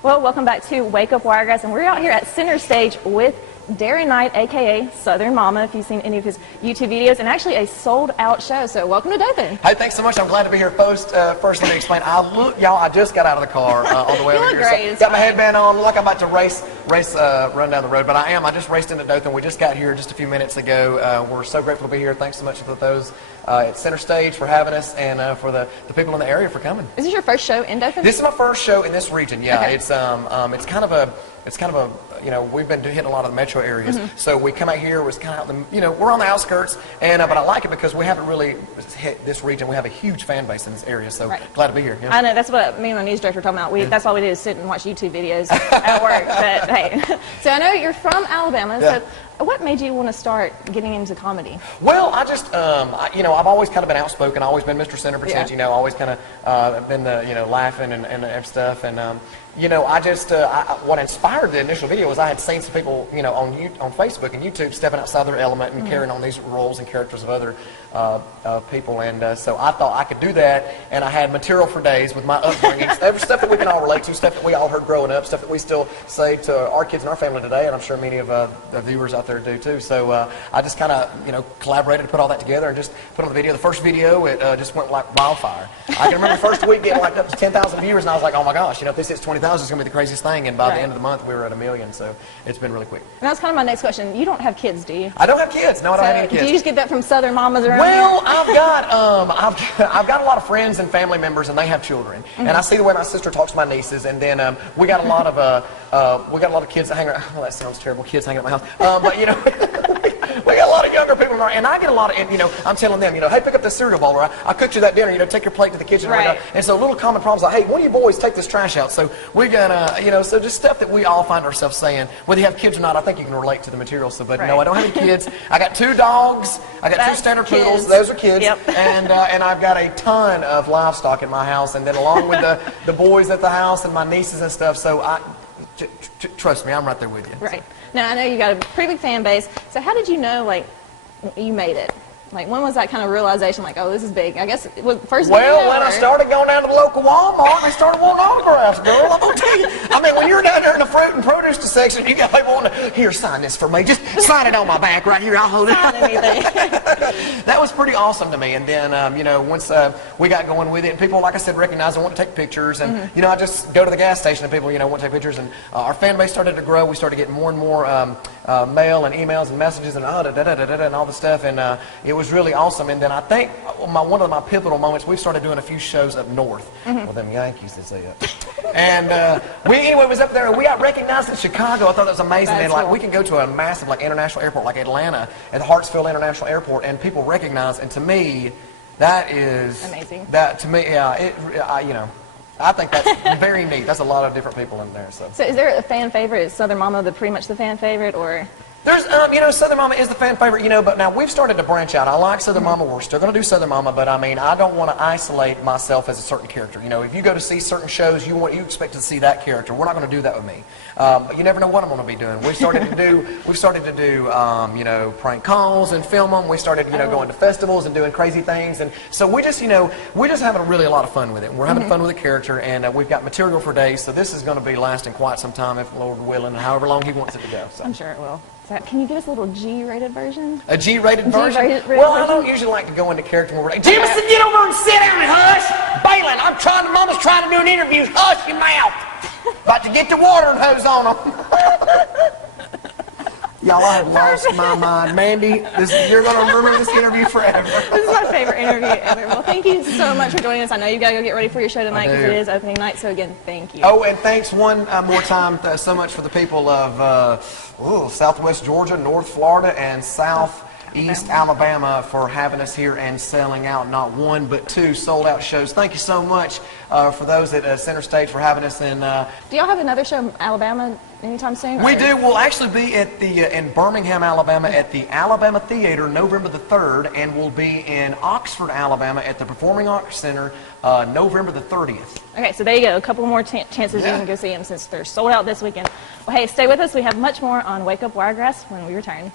Well, welcome back to Wake Up Wiregrass, and we're out here at Center Stage with Darren Knight, aka Southern Mama, if you've seen any of his YouTube videos, and actually a sold-out show. So welcome to Dothan. Hey, thanks so much. I'm glad to be here. First, let me explain. I just got out of the car on the way over here. Great. So got my headband on. Look like I'm about to run down the road, but I am. I just raced into Dothan. We just got here just a few minutes ago. We're so grateful to be here. Thanks so much to those at Center Stage for having us, and for the people in the area for coming. Is this your first show in Dothan? This is my first show in this region. Yeah, okay. It's kind of a we've been hitting a lot of the metro areas, so we come out here. Was kind of out the, we're on the outskirts, and but I like it because we haven't really hit this region. We have a huge fan base in this area, so glad to be here. Yeah. I know that's what me and my news director were talking about. That's all we do is sit and watch YouTube videos at work. But hey, so I know you're from Alabama. Yeah. So what made you want to start getting into comedy? Well, I just, I've always kind of been outspoken. I've always been Mr. Center Percent, always kind of been the, laughing and stuff. And, what inspired the initial video was I had seen some people, on Facebook and YouTube stepping outside their element and carrying on these roles and characters of other people. And so I thought I could do that. And I had material for days with my upbringing. Stuff that we can all relate to, stuff that we all heard growing up, stuff that we still say to our kids and our family today. And I'm sure many of the viewers out there do too. So I just kind of, collaborated to put all that together and just put on the video. The first video, it just went like wildfire. I can remember the first week getting like up to 10,000 viewers, and I was like, oh my gosh, if this hits 20,000, it's going to be the craziest thing. And by the end of the month, we were at 1 million. So it's been really quick. And that's kind of my next question. You don't have kids, do you? I don't have kids. No, I don't have any kids. Do you just get that from Southern mamas around Well, here? I've got a lot of friends and family members, and they have children. And I see the way my sister talks to my nieces, and then we got a lot of kids that hang around. Well, that sounds terrible. Kids hanging at my house, but we got a lot of younger people around, and I get a lot of, I'm telling them, hey, pick up this cereal bowl, or I cooked you that dinner, take your plate to the kitchen. Right. And so little common problems like, hey, one of you boys take this trash out. So we're gonna, so just stuff that we all find ourselves saying, whether you have kids or not. I think you can relate to the material. So, but no, I don't have any kids. I got 2 dogs. I got 2 standard poodles. Those are kids. Yep. And I've got a ton of livestock in my house, and then along with the boys at the house and my nieces and stuff. So trust me, I'm right there with you. Right. Now I know you got a pretty big fan base. So how did you know you made it? Like, when was that kind of realization, oh, this is big? I guess it was first video. Well, when I started going down to the local Walmart, they started wanting autographs, girl. I'm going to tell you. I mean, when you're down there in the fruit and produce section, you got people wanting to, here, sign this for me. Just sign it on my back right here. I'll hold it. Sign anything. That was pretty awesome to me. And then, once we got going with it, and people, like I said, recognized and want to take pictures. And, I just go to the gas station and people, want to take pictures. And our fan base started to grow. We started getting more and more mail and emails and messages and and all the stuff. And it was really awesome. And then I think one of my pivotal moments, we started doing a few shows up north. Well, them Yankees, they say that. And we was up there, and we got recognized in Chicago. I thought that was amazing. That's and cool. We can go to a massive international airport like Atlanta at the Hartsfield International Airport, and people recognize. And to me, that is amazing. That to me, I think that's very neat. That's a lot of different people in there. So is there a fan favorite? Is Southern Mama pretty much the fan favorite, or? There's, Southern Mama is the fan favorite, but now we've started to branch out. I like Southern Mama. We're still going to do Southern Mama, but I don't want to isolate myself as a certain character. If you go to see certain shows, you expect to see that character. We're not going to do that with me. You never know what I'm going to be doing. We've started to do, prank calls and film them. We started, going to festivals and doing crazy things. And so we're just having really a lot of fun with it. We're having fun with the character, and we've got material for days. So this is going to be lasting quite some time, if Lord willing, and however long He wants it to go. So. I'm sure it will. Can you give us a little G-rated version? A G-rated version? Well, I don't usually like to go into character when we're like, Jimison, get over and sit down and hush! Balin, Mama's trying to do an interview. Hush your mouth! About to get the watering hose on them. Y'all, I have lost my mind. Mandy, you're going to remember this interview forever. This is my favorite interview ever. Well, thank you so much for joining us. I know you've got to go get ready for your show tonight because it is opening night. So again, thank you. Oh, and thanks one more time so much for the people of Southwest Georgia, North Florida, and Southeast Alabama for having us here and selling out not 1 but 2 sold-out shows. Thank you so much for those at Center Stage for having us. And do y'all have another show in Alabama anytime soon? We do. We'll actually be at in Birmingham, Alabama, at the Alabama Theater November the 3rd, and we'll be in Oxford, Alabama, at the Performing Arts Center November the 30th. Okay, so there you go. A couple more chances you can go see them since they're sold out this weekend. Well, hey, stay with us. We have much more on Wake Up Wiregrass when we return.